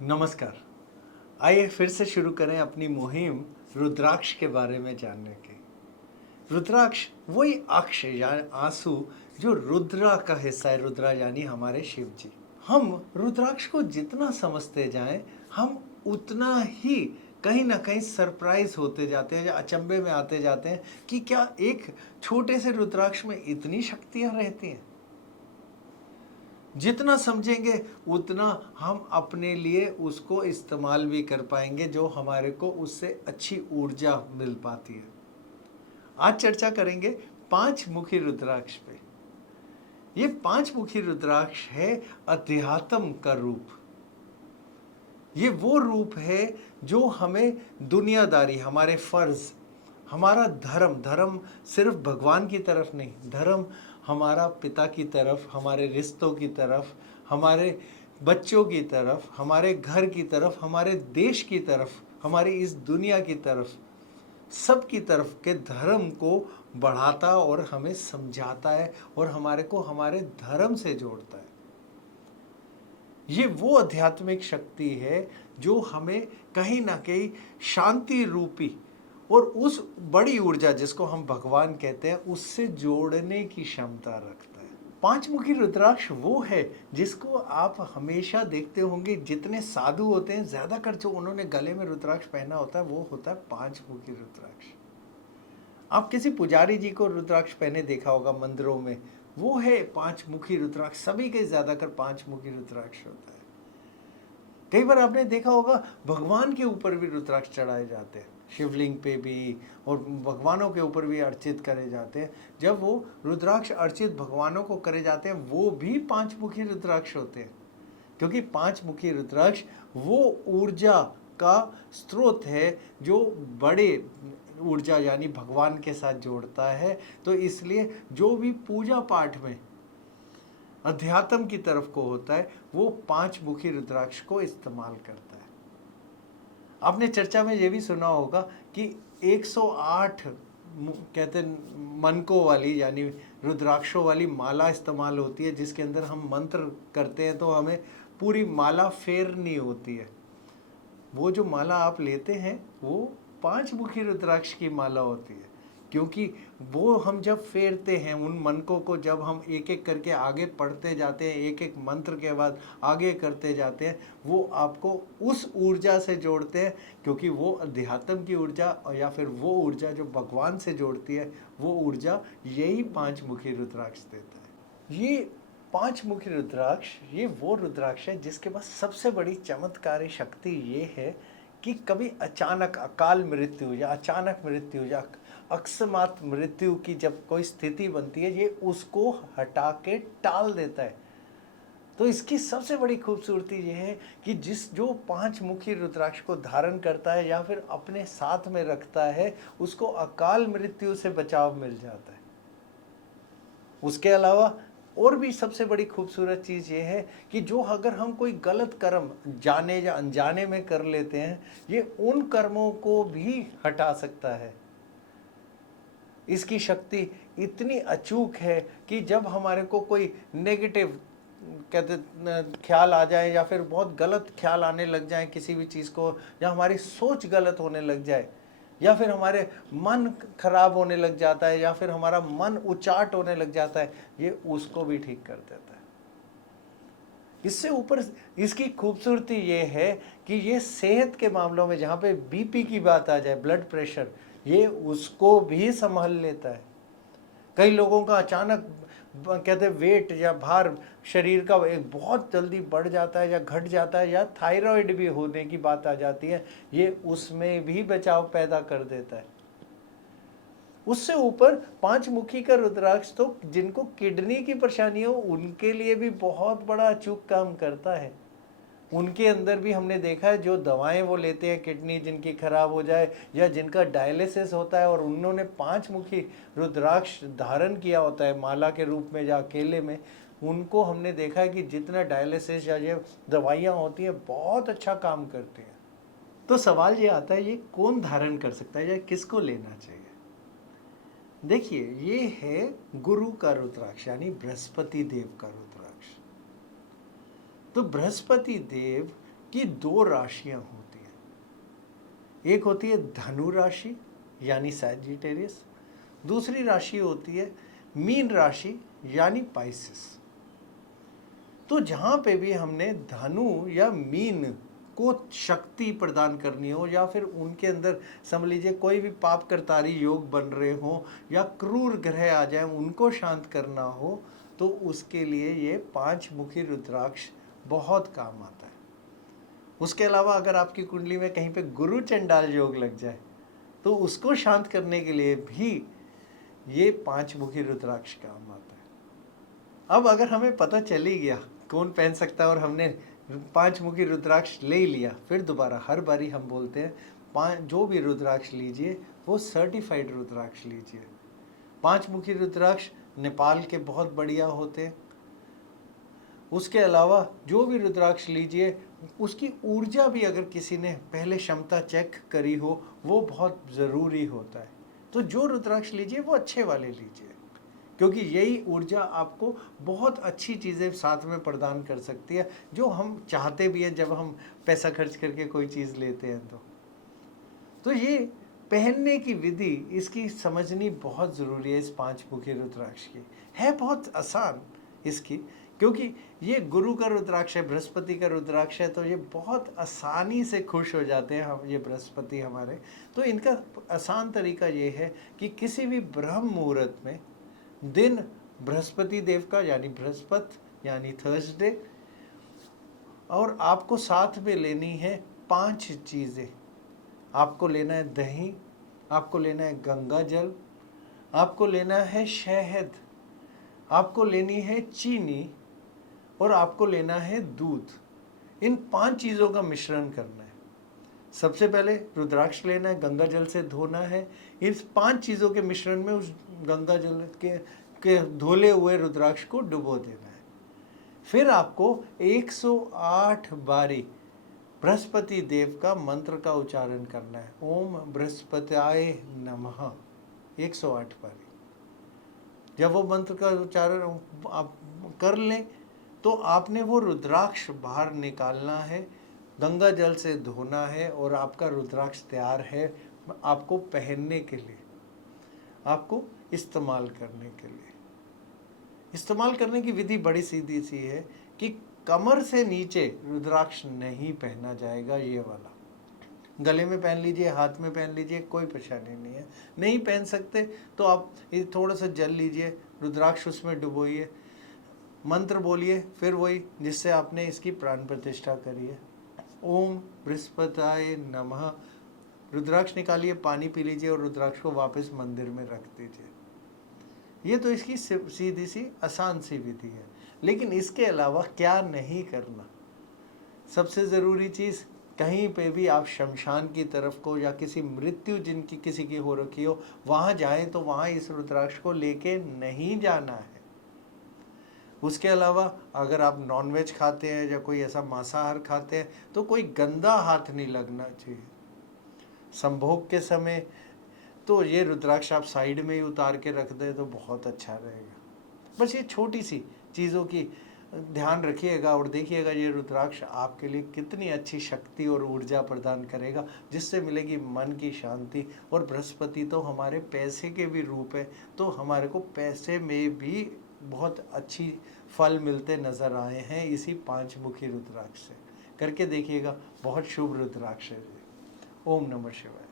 नमस्कार। आइए फिर से शुरू करें अपनी मुहिम रुद्राक्ष के बारे में जानने की। रुद्राक्ष वही अक्ष या आंसू जो रुद्रा का हिस्सा है। रुद्रा यानी हमारे शिव जी। हम रुद्राक्ष को जितना समझते जाएं, हम उतना ही कहीं ना कहीं सरप्राइज होते जाते हैं या अचंभे में आते जाते हैं कि क्या एक छोटे से रुद्राक्ष में इतनी शक्तियां रहती हैं। जितना समझेंगे उतना हम अपने लिए उसको इस्तेमाल भी कर पाएंगे, जो हमारे को उससे अच्छी ऊर्जा मिल पाती है। आज चर्चा करेंगे पांच मुखी रुद्राक्ष पे। ये पांच मुखी रुद्राक्ष है अध्यात्म का रूप। ये वो रूप है जो हमें दुनियादारी, हमारे फर्ज, हमारा धर्म, धर्म सिर्फ भगवान की तरफ नहीं, धर्म हमारा पिता की तरफ, हमारे रिश्तों की तरफ, हमारे बच्चों की तरफ, हमारे घर की तरफ, हमारे देश की तरफ, हमारी इस दुनिया की तरफ, सब की तरफ के धर्म को बढ़ाता और हमें समझाता है और हमारे को हमारे धर्म से जोड़ता है। ये वो आध्यात्मिक शक्ति है जो हमें कहीं ना कहीं शांति रूपी और उस बड़ी ऊर्जा जिसको हम भगवान कहते हैं उससे जोड़ने की क्षमता रखता है। पांच मुखी रुद्राक्ष वो है जिसको आप हमेशा देखते होंगे। जितने साधु होते हैं ज्यादातर जो उन्होंने गले में रुद्राक्ष पहना होता है वो होता है पांच मुखी रुद्राक्ष। आप किसी पुजारी जी को रुद्राक्ष पहने देखा होगा मंदिरों में, वो है पांच मुखी रुद्राक्ष। सभी के ज्यादातर पांच मुखी रुद्राक्ष होता है। कई बार आपने देखा होगा भगवान के ऊपर भी रुद्राक्ष चढ़ाए जाते हैं, शिवलिंग पे भी, और भगवानों के ऊपर भी अर्चित करे जाते हैं। जब वो रुद्राक्ष अर्चित भगवानों को करे जाते हैं वो भी पांच मुखी रुद्राक्ष होते हैं, क्योंकि पांच मुखी रुद्राक्ष वो ऊर्जा का स्रोत है जो बड़े ऊर्जा यानी भगवान के साथ जोड़ता है। तो इसलिए जो भी पूजा पाठ में अध्यात्म की तरफ को होता है वो पांच मुखी रुद्राक्ष को इस्तेमाल करता है। आपने चर्चा में ये भी सुना होगा कि 108 कहते मनकों वाली यानी रुद्राक्षों वाली माला इस्तेमाल होती है, जिसके अंदर हम मंत्र करते हैं तो हमें पूरी माला फेरनी होती है। वो जो माला आप लेते हैं वो पांच मुखी रुद्राक्ष की माला होती है, क्योंकि वो हम जब फेरते हैं उन मनकों को, जब हम एक एक करके आगे पढ़ते जाते हैं, एक एक मंत्र के बाद आगे करते जाते हैं, वो आपको उस ऊर्जा से जोड़ते हैं, क्योंकि वो अध्यात्म की ऊर्जा या फिर वो ऊर्जा जो भगवान से जोड़ती है वो ऊर्जा यही पांच मुखी रुद्राक्ष देता है। ये पांच मुखी रुद्राक्ष ये वो रुद्राक्ष है जिसके पास सबसे बड़ी चमत्कारी शक्ति ये है कि कभी अचानक अकाल मृत्यु या अचानक मृत्यु या अकस्मात मृत्यु की जब कोई स्थिति बनती है ये उसको हटा के टाल देता है। तो इसकी सबसे बड़ी खूबसूरती ये है कि जो पांच मुखी रुद्राक्ष को धारण करता है या फिर अपने साथ में रखता है उसको अकाल मृत्यु से बचाव मिल जाता है। उसके अलावा और भी सबसे बड़ी खूबसूरत चीज़ ये है कि जो अगर हम कोई गलत कर्म जाने या अनजाने में कर लेते हैं ये उन कर्मों को भी हटा सकता है। इसकी शक्ति इतनी अचूक है कि जब हमारे को कोई नेगेटिव कहते ख्याल आ जाए या फिर बहुत गलत ख्याल आने लग जाए किसी भी चीज़ को, या हमारी सोच गलत होने लग जाए, या फिर हमारे मन खराब होने लग जाता है, या फिर हमारा मन उचाट होने लग जाता है, ये उसको भी ठीक कर देता है। इससे ऊपर इसकी खूबसूरती ये है कि ये सेहत के मामलों में जहाँ पे बीपी की बात आ जाए, ब्लड प्रेशर, ये उसको भी संभाल लेता है। कई लोगों का अचानक कहते वेट या भार शरीर का एक बहुत जल्दी बढ़ जाता है या घट जाता है, या थायराइड भी होने की बात आ जाती है, ये उसमें भी बचाव पैदा कर देता है। उससे ऊपर पांच मुखी का रुद्राक्ष तो जिनको किडनी की परेशानी हो उनके लिए भी बहुत बड़ा अचूक काम करता है। उनके अंदर भी हमने देखा है जो दवाएं वो लेते हैं किडनी जिनकी खराब हो जाए या जिनका डायलिसिस होता है और उन्होंने पांच मुखी रुद्राक्ष धारण किया होता है माला के रूप में या अकेले में, उनको हमने देखा है कि जितना डायलिसिस या ये दवाइयाँ होती हैं बहुत अच्छा काम करती हैं। तो सवाल ये आता है ये कौन धारण कर सकता है या किसको लेना चाहिए। देखिए ये है गुरु का रुद्राक्ष यानी बृहस्पति देव का रुद्राक्ष। तो बृहस्पति देव कि 2 राशियां होती हैं। एक होती है धनु राशि यानी सैजिटेरियस, दूसरी राशि होती है मीन राशि यानी पाइसेस। तो जहाँ पे भी हमने धनु या मीन को शक्ति प्रदान करनी हो, या फिर उनके अंदर समझ लीजिए कोई भी पाप करतारी योग बन रहे हो, या क्रूर ग्रह आ जाए उनको शांत करना हो, तो उसके लिए ये 5 मुखी रुद्राक्ष बहुत काम आता है। उसके अलावा अगर आपकी कुंडली में कहीं पे गुरु चंडाल योग लग जाए तो उसको शांत करने के लिए भी ये 5 मुखी रुद्राक्ष काम आता है। अब अगर हमें पता चल ही गया कौन पहन सकता है और हमने 5 मुखी रुद्राक्ष ले लिया, फिर दोबारा हर बारी हम बोलते हैं जो भी रुद्राक्ष लीजिए वो सर्टिफाइड रुद्राक्ष लीजिए। 5 मुखी रुद्राक्ष नेपाल के बहुत बढ़िया होते हैं। उसके अलावा जो भी रुद्राक्ष लीजिए उसकी ऊर्जा भी अगर किसी ने पहले क्षमता चेक करी हो वो बहुत ज़रूरी होता है। तो जो रुद्राक्ष लीजिए वो अच्छे वाले लीजिए, क्योंकि यही ऊर्जा आपको बहुत अच्छी चीज़ें साथ में प्रदान कर सकती है, जो हम चाहते भी हैं जब हम पैसा खर्च करके कोई चीज़ लेते हैं। तो ये पहनने की विधि इसकी समझनी बहुत ज़रूरी है। इस 5 मुखी रुद्राक्ष की है बहुत आसान इसकी, क्योंकि ये गुरु का रुद्राक्ष है, बृहस्पति का रुद्राक्ष है, तो ये बहुत आसानी से खुश हो जाते हैं हम, ये बृहस्पति हमारे। तो इनका आसान तरीका ये है कि किसी भी ब्रह्म मुहूर्त में दिन बृहस्पति देव का यानी बृहस्पति यानी थर्सडे, और आपको साथ में लेनी है 5 चीज़ें। आपको लेना है दही, आपको लेना है गंगा जल, आपको लेना है शहद, आपको लेनी है चीनी, और आपको लेना है दूध। इन 5 चीज़ों का मिश्रण करना है। सबसे पहले रुद्राक्ष लेना है, गंगा जल से धोना है। इस 5 चीज़ों के मिश्रण में उस गंगा जल के धोले हुए रुद्राक्ष को डुबो देना है। फिर आपको 108 बारी बृहस्पति देव का मंत्र का उच्चारण करना है। ओम बृहस्पत्याय नमः 108 बारी। जब वो मंत्र का उच्चारण आप कर लें तो आपने वो रुद्राक्ष बाहर निकालना है, गंगा जल से धोना है, और आपका रुद्राक्ष तैयार है आपको पहनने के लिए, आपको इस्तेमाल करने के लिए। इस्तेमाल करने की विधि बड़ी सीधी सी है कि कमर से नीचे रुद्राक्ष नहीं पहना जाएगा। ये वाला गले में पहन लीजिए, हाथ में पहन लीजिए, कोई परेशानी नहीं है। नहीं पहन सकते तो आप थोड़ा सा जल लीजिए, रुद्राक्ष उसमें डुबोइए, मंत्र बोलिए, फिर वही जिससे आपने इसकी प्राण प्रतिष्ठा करी है। ओम बृहस्पताय नमः, रुद्राक्ष निकालिए, पानी पी लीजिए और रुद्राक्ष को वापस मंदिर में रख दीजिए। ये तो इसकी सीधी सी आसान सी विधि है। लेकिन इसके अलावा क्या नहीं करना, सबसे ज़रूरी चीज़, कहीं पे भी आप शमशान की तरफ को या किसी मृत्यु जिनकी किसी की हो रखी हो वहाँ जाएं तो वहाँ इस रुद्राक्ष को लेके नहीं जाना है। उसके अलावा अगर आप नॉनवेज खाते हैं या कोई ऐसा मांसाहार खाते हैं तो कोई गंदा हाथ नहीं लगना चाहिए। संभोग के समय तो ये रुद्राक्ष आप साइड में ही उतार के रख दें तो बहुत अच्छा रहेगा। बस ये छोटी सी चीज़ों की ध्यान रखिएगा और देखिएगा ये रुद्राक्ष आपके लिए कितनी अच्छी शक्ति और ऊर्जा प्रदान करेगा, जिससे मिलेगी मन की शांति। और बृहस्पति तो हमारे पैसे के भी रूप है, तो हमारे को पैसे में भी बहुत अच्छी फल मिलते नज़र आए हैं इसी 5 मुखी रुद्राक्ष से। करके देखिएगा, बहुत शुभ रुद्राक्ष है। ओम नमः शिवाय।